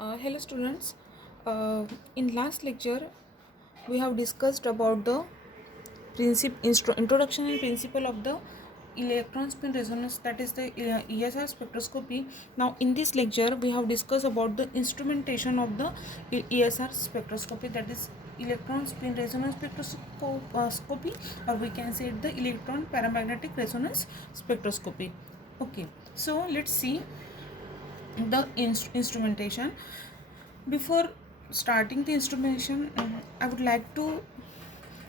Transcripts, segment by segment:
Hello students. In last lecture we have discussed about the introduction and principle of the electron spin resonance, that is the ESR spectroscopy. Now in this lecture we have discussed about the instrumentation of the ESR spectroscopy, that is electron spin resonance spectroscopy, or we can say it the electron paramagnetic resonance spectroscopy. Okay, so let's see the instrumentation. Before starting the instrumentation, I would like to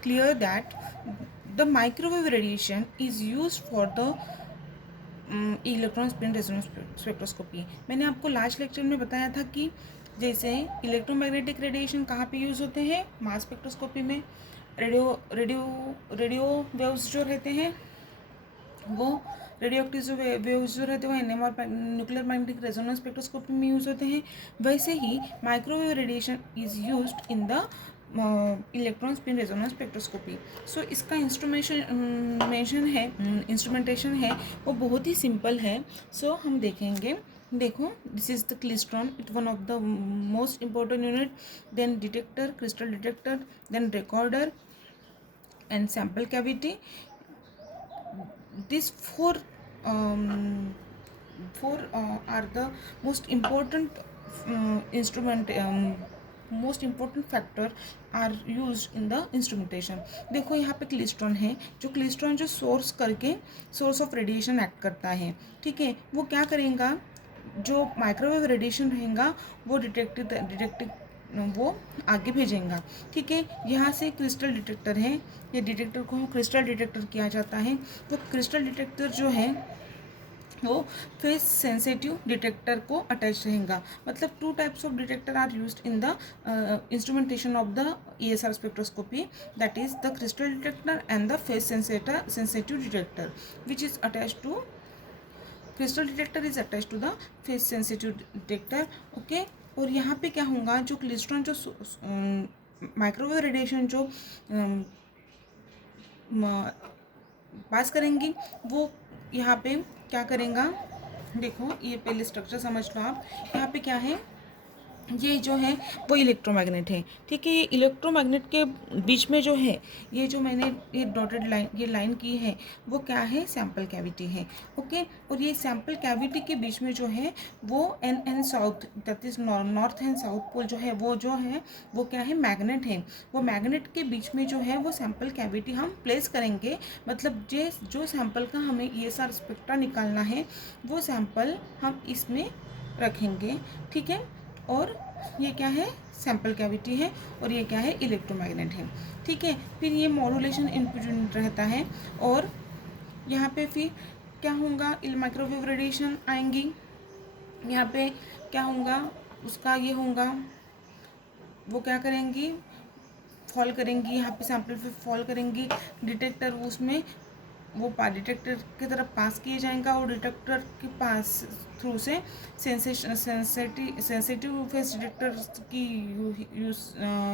clear that the microwave radiation is used for the electron spin resonance spectroscopy. मैंने आपको last lecture में बताया था कि जैसे electromagnetic radiation कहाँ पे use होते हैं, मास स्पेक्ट्रोस्कोपी में. रेडियो वेव्स जो रहते हैं वो रेडियो एक्टिव जो वेव्स जो रहते हैं वो NMR nuclear magnetic resonance spectroscopy में यूज़ होते हैं. वैसे ही microwave radiation is used in the electron spin resonance spectroscopy. So इसका इंस्ट्रूमेंटेशन है वो बहुत ही सिंपल है. सो हम देखेंगे. देखो, this is the klystron, it one of the most important unit. Then detector, crystal detector, then recorder and sample cavity. These four are the most important most important factor are used in the instrumentation. देखो यहाँ पे klystron है, जो klystron जो source of radiation act करता है. ठीक है, वो क्या करेगा, जो माइक्रोवेव रेडिएशन रहेगा वो डिटेक्टिव वो आगे भेजेगा. ठीक है, यहाँ से क्रिस्टल डिटेक्टर है, ये डिटेक्टर को क्रिस्टल डिटेक्टर किया जाता है. वो क्रिस्टल डिटेक्टर जो है वो फेस सेंसिटिव डिटेक्टर को अटैच रहेगा. मतलब 2 types of detector are used in the instrumentation of the ESR spectroscopy, that is the crystal detector and the phase sensitive detector which is attach to crystal detector is attach to the phase sensitive detector. Okay, और यहाँ पे क्या होगा, जो klystron जो microwave radiation जो पास करेंगी वो यहाँ पे क्या करेगा. देखो, ये पहले स्ट्रक्चर समझ लो आप. यहाँ पे क्या है, ये जो है वो इलेक्ट्रोमैग्नेट है. ठीक है, ये इलेक्ट्रोमैग्नेट के बीच में जो है, ये जो मैंने ये डॉटेड लाइन ये लाइन की है वो क्या है, सैम्पल कैविटी है. ओके, और ये सैम्पल कैविटी के बीच में जो है वो N south, that is north and south pole जो है वो क्या है, मैग्नेट है. वो मैग्नेट के बीच में जो है वो सैम्पल कैविटी हम प्लेस करेंगे. मतलब जो सैम्पल का हमें ESR स्पेक्ट्रा निकालना है वो सैम्पल हम इसमें रखेंगे. ठीक है, और ये क्या है, सैम्पल कैविटी है, और ये क्या है, इलेक्ट्रोमैग्नेट है. ठीक है, फिर ये मॉड्यूलेशन इनपुट यूनिट रहता है. और यहाँ पे फिर क्या होगा, माइक्रोवेव रेडिएशन आएंगी. यहाँ पे क्या होगा, उसका ये होगा, वो क्या करेंगी, फॉल करेंगी. यहाँ पे सैम्पल पे फॉल करेंगी. डिटेक्टर उसमें वो डिटेक्टर की तरफ पास किए जाएगा, और डिटेक्टर के पास थ्रू से सेंसिटिव फेस डिटेक्टर की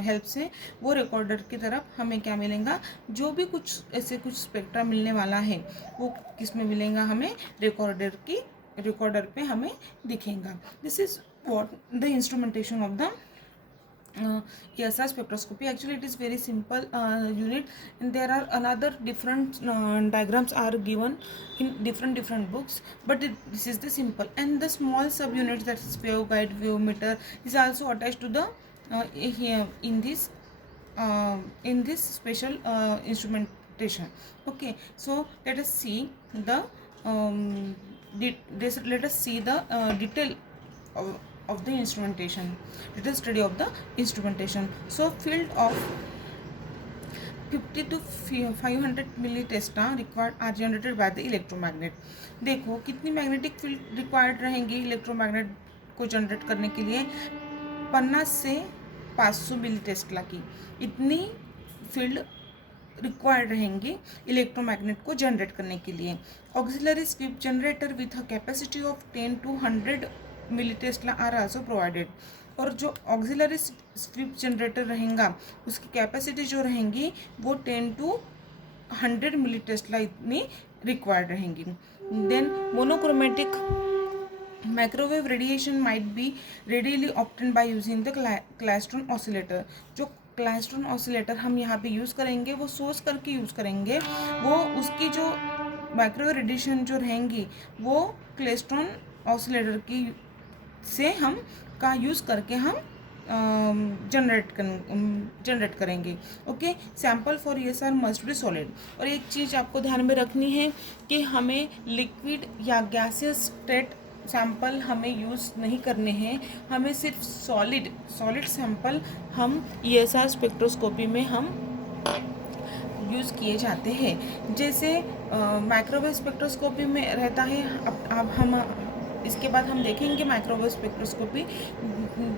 हेल्प से वो रिकॉर्डर की तरफ हमें क्या मिलेगा, जो भी कुछ ऐसे कुछ स्पेक्ट्रा मिलने वाला है वो किस में मिलेगा, हमें रिकॉर्डर पे हमें दिखेगा. This is what the instrumentation of the ESR spectroscopy. Actually it is very simple unit, and there are another different diagrams are given in different books, but this is the simple. And the small subunits, that is waveguide, wavemeter, is also attached to the here in this special instrumentation. Okay, so let us see the detail of the instrumentation. Let us study of the instrumentation. So field of 50 to 500 milli-tesla required are generated by the electromagnet. देखो कितनी magnetic field required रहेंगी electromagnet को generate करने के लिए, 50 से 500 मिली tesla की इतनी फील्ड रिक्वायर्ड रहेंगी इलेक्ट्रोमैग्नेट को जनरेट करने के लिए. Auxiliary sweep generator with a capacity of 10 to 100 milli tesla are also provided. और जो ऑक्सिलरी स्वीप जनरेटर रहेगा उसकी कैपेसिटी जो रहेंगी वो 10 to 100 मिली टेस्ला इतनी रिक्वायर्ड रहेंगी. Then monochromatic microwave radiation might be readily obtain by using the klystron oscillator. जो क्लाइस्ट्रॉन ऑसिलेटर हम यहाँ पे यूज़ करेंगे वो सोर्स करके यूज़ करेंगे, वो उसकी जो माइक्रोवेव रेडिएशन जो रहेंगी वो क्लाइस्ट्रॉन ऑसिलेटर की से हम का यूज़ करके हम जनरेट करेंगे। Okay, sample for ESR must be solid. और एक चीज़ आपको ध्यान में रखनी है कि हमें लिक्विड या गैसियस स्टेट सैंपल हमें यूज़ नहीं करने हैं, हमें सिर्फ सॉलिड सैंपल हम ESR स्पेक्ट्रोस्कोपी में हम यूज़ किए जाते हैं। जैसे माइक्रोवेव स्पेक्ट्रोस्कोपी में रहता है, अब हम इसके बाद हम देखेंगे माइक्रोवेव स्पेक्ट्रोस्कोपी,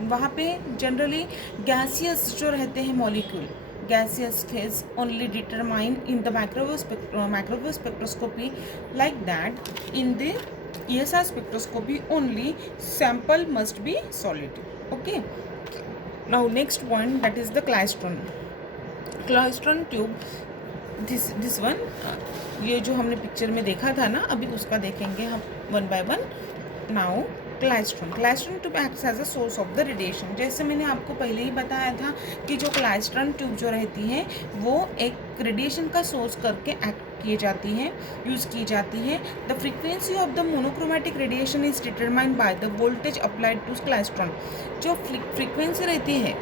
वहाँ पे जनरली गैसियस जो रहते हैं molecule, gaseous phase only determined in the microwave spectroscopy. Like that, in the ESR spectroscopy only sample must be solid. Okay, now next point, that is the klystron tube. This one, ये जो हमने picture में देखा था ना, अभी उसका देखेंगे हम one by one. Now klystron tube acts as a source of the radiation. जैसे मैंने आपको पहले ही बताया था कि जो क्लाइस्ट्रॉन ट्यूब जो रहती है वो एक रेडिएशन का सोर्स करके एक्ट किए जाती है, यूज़ की जाती है। The frequency of the monochromatic radiation is determined by the voltage applied to klystron. जो फ्रीक्वेंसी रहती है